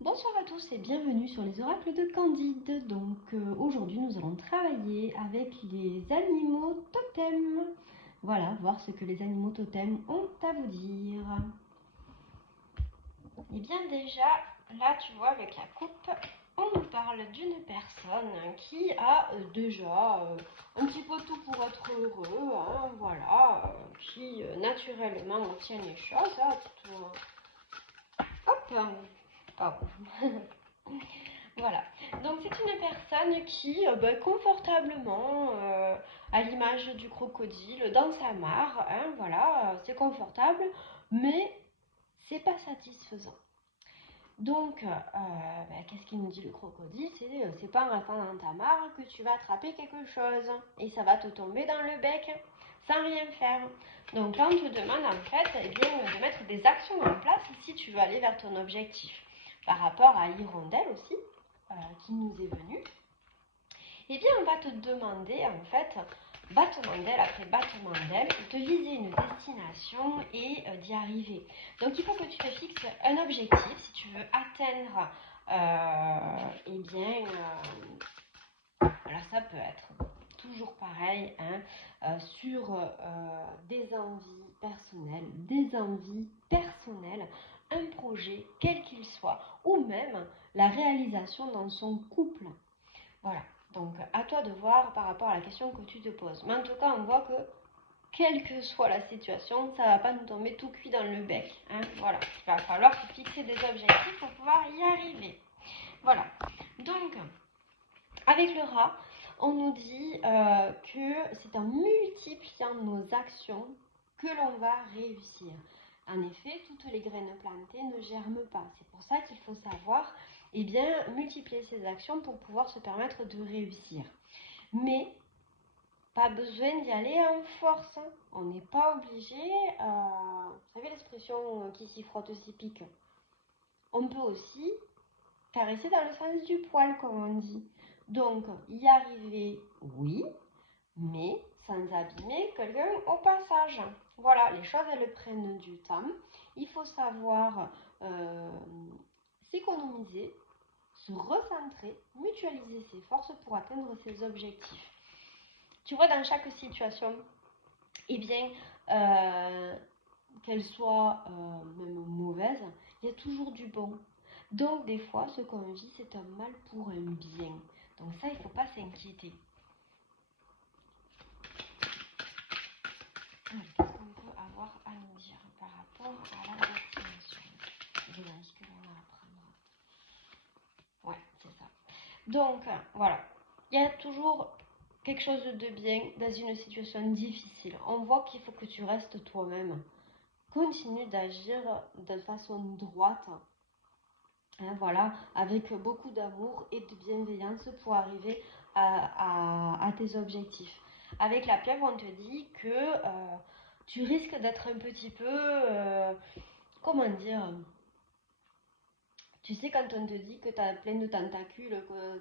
Bonsoir à tous et bienvenue sur les oracles de Candide. Donc aujourd'hui nous allons travailler avec les animaux totems. Voilà, voir ce que les animaux totems ont à vous dire. Et bien déjà, là tu vois avec la coupe, on nous parle d'une personne qui a déjà un petit peu tout pour être heureux, hein, voilà, qui naturellement obtient les choses. Hein, hop, pardon. Voilà, donc c'est une personne qui, confortablement, à l'image du crocodile, dans sa mare, hein, voilà, c'est confortable, mais c'est pas satisfaisant. Donc, qu'est-ce qu'il nous dit le crocodile? C'est pas en restant dans ta mare que tu vas attraper quelque chose, et ça va te tomber dans le bec, sans rien faire. Donc là, on te demande en fait, eh bien, de mettre des actions en place si tu veux aller vers ton objectif. Par rapport à Hirondelle aussi, qui nous est venu, eh bien on va te demander en fait, battement d'aile après battement d'aile, de viser une destination et d'y arriver. Donc il faut que tu te fixes un objectif si tu veux atteindre, eh bien, alors ça peut être toujours pareil, hein, sur des envies personnelles, un projet quel qu'il soit, ou même la réalisation dans son couple. Voilà, donc à toi de voir par rapport à la question que tu te poses. Mais en tout cas, on voit que quelle que soit la situation, ça ne va pas nous tomber tout cuit dans le bec. Hein, voilà, il va falloir se fixer des objectifs pour pouvoir y arriver. Voilà, donc avec le rat, on nous dit que c'est en multipliant nos actions que l'on va réussir. En effet, toutes les graines plantées ne germent pas. C'est pour ça qu'il faut savoir multiplier ses actions pour pouvoir se permettre de réussir. Mais pas besoin d'y aller en force. On n'est pas obligé. Vous savez l'expression qui s'y frotte s'y pique. On peut aussi caresser dans le sens du poil, comme on dit. Donc, y arriver, oui, mais sans abîmer quelqu'un au passage. Voilà, les choses, elles prennent du temps. Il faut savoir s'économiser, se recentrer, mutualiser ses forces pour atteindre ses objectifs. Tu vois, dans chaque situation, eh bien, qu'elle soit même mauvaise, il y a toujours du bon. Donc, des fois, ce qu'on vit, c'est un mal pour un bien. Donc ça, il ne faut pas s'inquiéter. Qu'est-ce qu'on peut avoir à nous dire par rapport à la destination? Je vérifie que l'on va apprendre. Ouais, c'est ça. Donc, voilà. Il y a toujours quelque chose de bien dans une situation difficile. On voit qu'il faut que tu restes toi-même. Continue d'agir de façon droite. Hein, voilà, avec beaucoup d'amour et de bienveillance pour arriver à tes objectifs. Avec la pieuvre, on te dit que tu risques d'être un petit peu, comment dire, tu sais quand on te dit que tu as plein de tentacules, que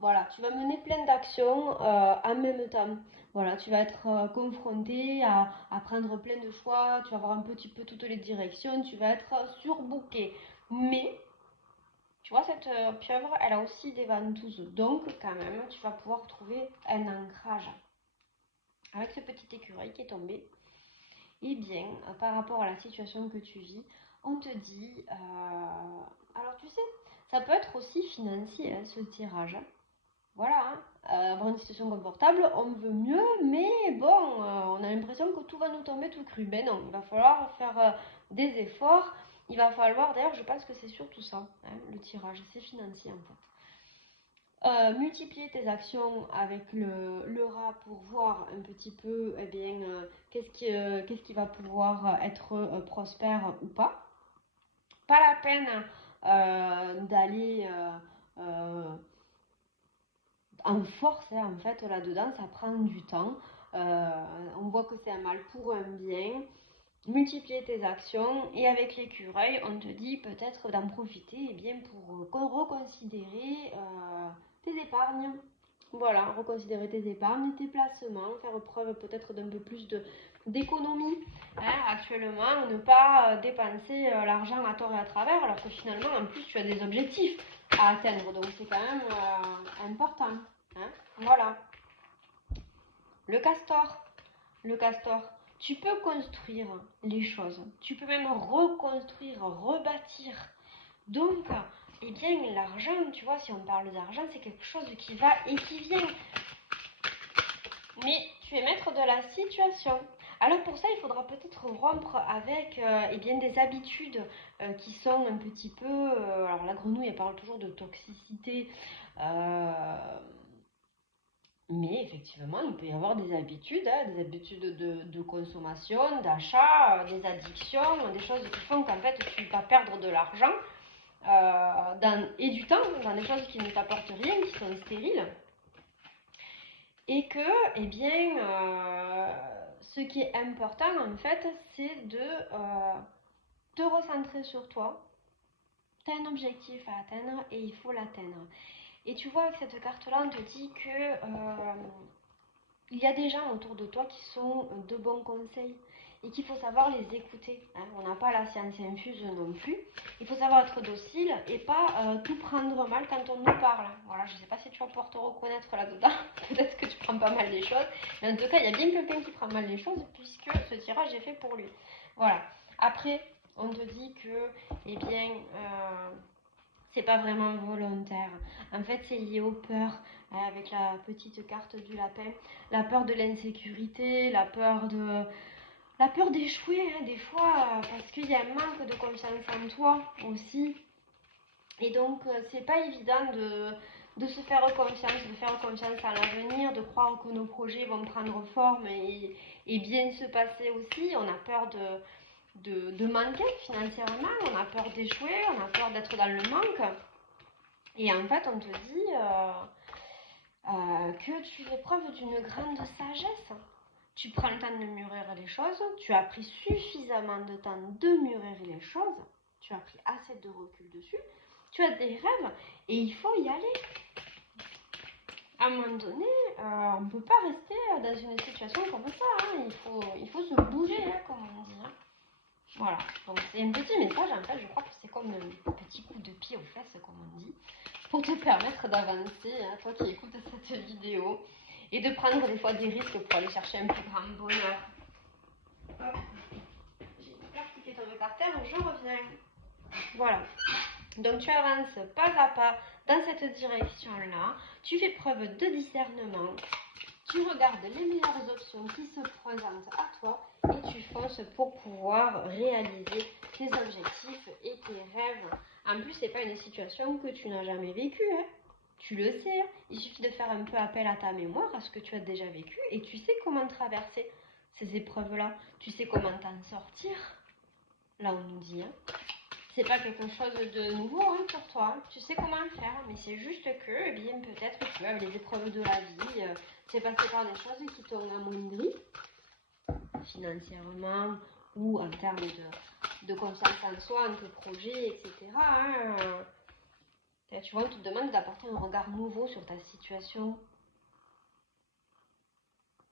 voilà, tu vas mener plein d'actions en même temps. Voilà, tu vas être confronté à prendre plein de choix, tu vas avoir un petit peu toutes les directions, tu vas être surbooké. Mais tu vois, cette pieuvre, elle a aussi des ventouses. Donc, quand même, tu vas pouvoir trouver un ancrage. Avec ce petit écureuil qui est tombé, eh bien, par rapport à la situation que tu vis, on te dit... alors, tu sais, ça peut être aussi financier, hein, ce tirage. Voilà, hein. Avoir une situation confortable, on veut mieux, mais bon, on a l'impression que tout va nous tomber tout cru. Ben non, il va falloir faire des efforts. Il va falloir, d'ailleurs, je pense que c'est surtout ça, hein, le tirage, c'est financier en fait. Multiplier tes actions avec le rat pour voir un petit peu qu'est-ce qui va pouvoir être prospère ou pas. Pas la peine d'aller en force, hein, en fait, là-dedans, ça prend du temps. On voit que c'est un mal pour un bien. Multiplier tes actions et avec l'écureuil, on te dit peut-être d'en profiter pour reconsidérer tes épargnes. Voilà, reconsidérer tes épargnes, tes placements, faire preuve peut-être d'un peu plus d'économie. Hein, actuellement, ne pas dépenser l'argent à tort et à travers, alors que finalement, en plus, tu as des objectifs à atteindre. Donc, c'est quand même important. Hein, voilà. Le castor. Le castor. Tu peux construire les choses. Tu peux même reconstruire, rebâtir. Donc, eh bien, l'argent, tu vois, si on parle d'argent, c'est quelque chose qui va et qui vient. Mais tu es maître de la situation. Alors pour ça, il faudra peut-être rompre avec eh bien, des habitudes qui sont un petit peu... alors la grenouille, elle parle toujours de toxicité. Mais effectivement, il peut y avoir des habitudes, hein, des habitudes de consommation, d'achat, des addictions, des choses qui font qu'en fait, tu vas perdre de l'argent et du temps dans des choses qui ne t'apportent rien, qui sont stériles. Et que, eh bien, ce qui est important, en fait, c'est de te recentrer sur toi. Tu as un objectif à atteindre et il faut l'atteindre. Et tu vois, avec cette carte-là, on te dit que il y a des gens autour de toi qui sont de bons conseils et qu'il faut savoir les écouter. Hein. On n'a pas la science infuse non plus. Il faut savoir être docile et pas tout prendre mal quand on nous parle. Voilà, je ne sais pas si tu vas pouvoir te reconnaître là-dedans. Peut-être que tu prends pas mal les choses. Mais en tout cas, il y a bien quelqu'un qui prend mal les choses puisque ce tirage est fait pour lui. Voilà. Après, on te dit que, eh bien, c'est pas vraiment volontaire. En fait, c'est lié aux peurs, avec la petite carte du lapin. La peur de l'insécurité, la peur d'échouer, hein, des fois, parce qu'il y a un manque de confiance en toi aussi. Et donc, c'est pas évident de se faire confiance, de faire confiance à l'avenir, de croire que nos projets vont prendre forme et bien se passer aussi. On a peur de manquer financièrement, on a peur d'échouer, on a peur d'être dans le manque. Et en fait, on te dit que tu fais preuve d'une grande sagesse. Tu prends le temps de mûrir les choses, tu as pris suffisamment de temps de mûrir les choses, tu as pris assez de recul dessus, tu as des rêves et il faut y aller. À un moment donné, on ne peut pas rester dans une situation comme ça. Hein. Il faut se bouger, hein, comme on dit. Hein. Voilà, donc c'est un petit message, en fait, je crois que c'est comme un petit coup de pied aux fesses, comme on dit, pour te permettre d'avancer, hein, toi qui écoutes cette vidéo, et de prendre des fois des risques pour aller chercher un plus grand bonheur. Hop, j'ai une carte qui fait tomber par terre, je reviens. Voilà, donc tu avances pas à pas dans cette direction-là, tu fais preuve de discernement, tu regardes les meilleures options qui se présentent à toi et tu fonces pour pouvoir réaliser tes objectifs et tes rêves. En plus, c'est pas une situation que tu n'as jamais vécue. Hein. Tu le sais. Hein. Il suffit de faire un peu appel à ta mémoire, à ce que tu as déjà vécu et tu sais comment traverser ces épreuves-là. Tu sais comment t'en sortir. Là, on nous dit. Hein. C'est pas quelque chose de nouveau hein, pour toi. Tu sais comment le faire, mais c'est juste que, eh bien, peut-être que avec les épreuves de la vie, c'est passé par des choses qui t'ont amoindri financièrement ou en termes de confiance en soi, en tes projets, etc. Hein. Tu vois, on te demande d'apporter un regard nouveau sur ta situation.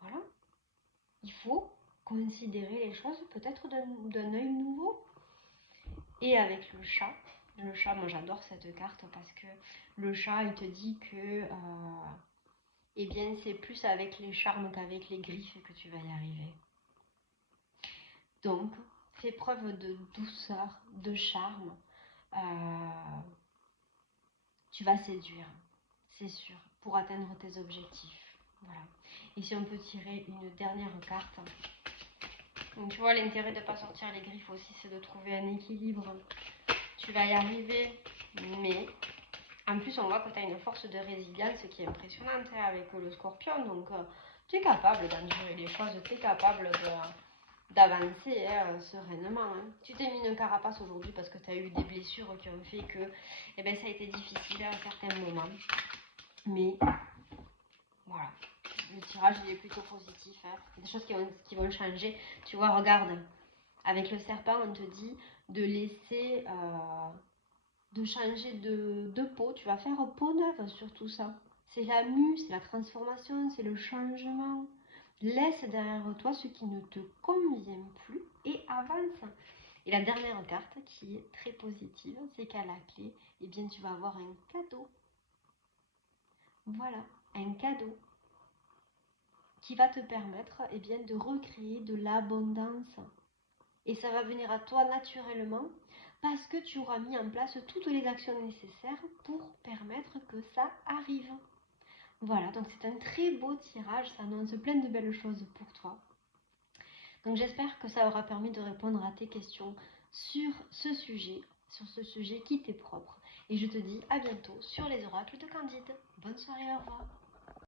Voilà. Il faut considérer les choses peut-être d'un œil nouveau. Et avec le chat, moi j'adore cette carte parce que le chat, il te dit que eh bien, c'est plus avec les charmes qu'avec les griffes que tu vas y arriver. Donc, fais preuve de douceur, de charme. Tu vas séduire, c'est sûr, pour atteindre tes objectifs. Voilà. Et si on peut tirer une dernière carte. Donc, tu vois, l'intérêt de ne pas sortir les griffes aussi, c'est de trouver un équilibre. Tu vas y arriver, mais en plus, on voit que tu as une force de résilience qui est impressionnante hein, avec le scorpion. Donc, tu es capable d'endurer les choses, tu es capable d'avancer hein, sereinement. Hein. Tu t'es mis une carapace aujourd'hui parce que tu as eu des blessures qui ont fait que eh ben, ça a été difficile à certains moments. Mais voilà, le tirage il est plutôt positif. Hein. Des choses qui vont changer. Tu vois, regarde, avec le serpent, on te dit de laisser... de changer de peau, tu vas faire peau neuve sur tout ça. C'est la mue, c'est la transformation, c'est le changement. Laisse derrière toi ce qui ne te convient plus et avance. Et la dernière carte qui est très positive, c'est qu'à la clé, eh bien, tu vas avoir un cadeau. Voilà, un cadeau qui va te permettre eh bien, de recréer de l'abondance. Et ça va venir à toi naturellement parce que tu auras mis en place toutes les actions nécessaires pour permettre que ça arrive. Voilà, donc c'est un très beau tirage, ça annonce plein de belles choses pour toi. Donc j'espère que ça aura permis de répondre à tes questions sur ce sujet qui t'est propre. Et je te dis à bientôt sur les oracles de Candide. Bonne soirée, au revoir.